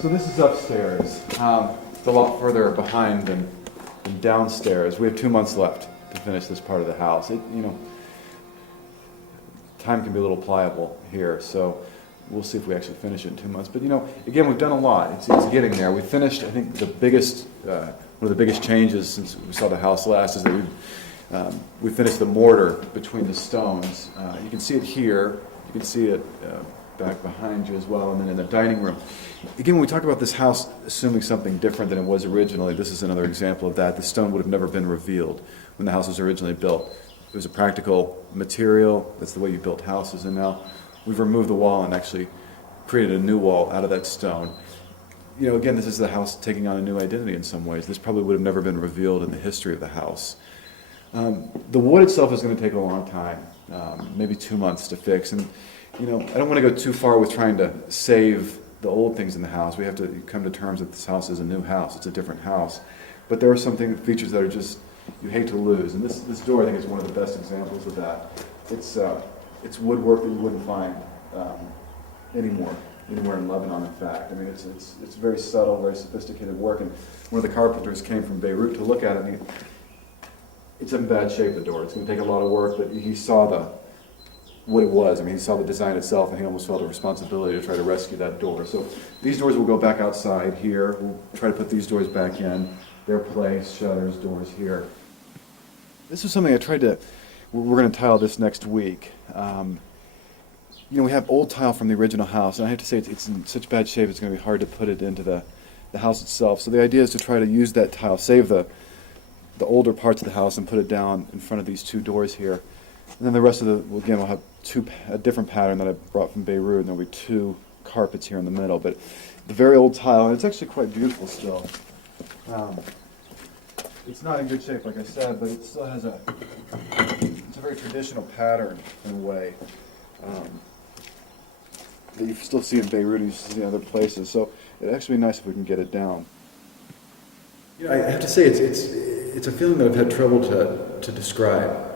So this is upstairs. It's a lot further behind than downstairs. We have 2 months left to finish this part of the house. Time can be a little pliable here, so we'll see if we actually finish it in 2 months. But again, we've done a lot. It's getting there. We finished. I think one of the biggest changes since we saw the house last is that we finished the mortar between the stones. You can see it here. You can see it back behind you as well, and then in the dining room. Again, when we talk about this house assuming something different than it was originally, this is another example of that. The stone would have never been revealed when the house was originally built. It was a practical material. That's the way you built houses, and now we've removed the wall and actually created a new wall out of that stone. Again, this is the house taking on a new identity in some ways. This probably would have never been revealed in the history of the house. The wood itself is going to take a long time, maybe 2 months to fix. And I don't want to go too far with trying to save the old things in the house. We have to come to terms that this house is a new house. It's a different house. But there are some features that are just, you hate to lose. And this door, I think, is one of the best examples of that. It's woodwork that you wouldn't find anymore in Lebanon, in fact. I mean, it's very subtle, very sophisticated work. And one of the carpenters came from Beirut to look at it, and it's in bad shape, the door. It's going to take a lot of work, but he saw what it was. I mean, he saw the design itself, and he almost felt a responsibility to try to rescue that door. So these doors will go back outside here. We'll try to put these doors back in, their place, shutters, doors here. This is something we're going to tile this next week. We have old tile from the original house, and I have to say it's in such bad shape it's going to be hard to put it into the house itself. So the idea is to try to use that tile, save the older parts of the house and put it down in front of these two doors here. And then the rest of we'll have a different pattern that I brought from Beirut, and there'll be 2 carpets here in the middle. But the very old tile, and it's actually quite beautiful still. It's not in good shape, like I said, but it still has it's a very traditional pattern in a way that you still see in Beirut and you see in other places. So it'd actually be nice if we can get it down. I have to say it's a feeling that I've had trouble to describe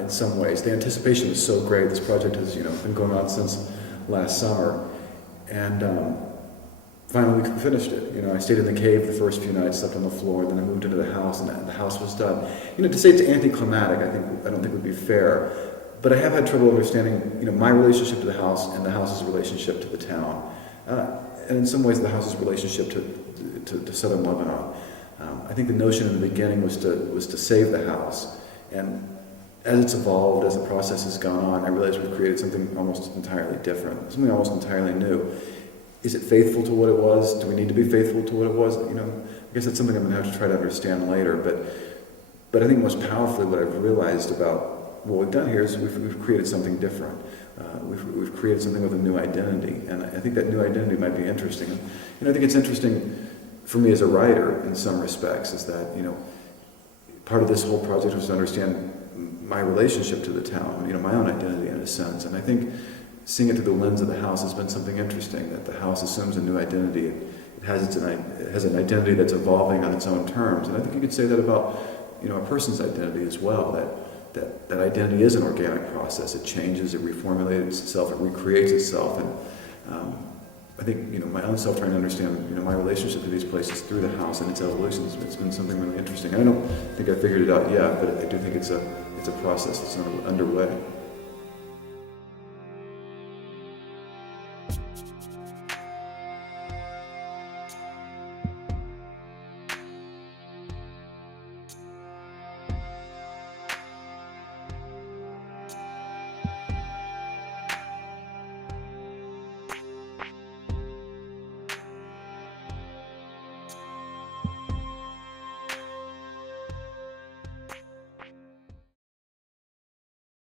in some ways. The anticipation is so great. This project has been going on since last summer, and finally we finished it. I stayed in the cave the first few nights, slept on the floor, then I moved into the house, and the house was done. To say it's anticlimactic, I don't think would be fair. But I have had trouble understanding, my relationship to the house and the house's relationship to the town, and in some ways the house's relationship to southern Lebanon. I think the notion in the beginning was to save the house, and as it's evolved, as the process has gone on, I realized we've created something almost entirely different, something almost entirely new. Is it faithful to what it was? Do we need to be faithful to what it was? I guess that's something I'm going to have to try to understand later. But I think most powerfully, what I've realized about what we've done here is we've created something different. We've created something with a new identity, and I think that new identity might be interesting. I think it's interesting for me as a writer in some respects is that part of this whole project was to understand my relationship to the town, my own identity in a sense. And I think seeing it through the lens of the house has been something interesting, that the house assumes a new identity. It has an identity that's evolving on its own terms. And I think you could say that about a person's identity as well, that identity is an organic process. It changes, it reformulates itself, it recreates itself. And I think my own self trying to understand my relationship to these places through the house and its evolution, it's been something really interesting. I don't think I figured it out yet, but I do think it's a process that's underway.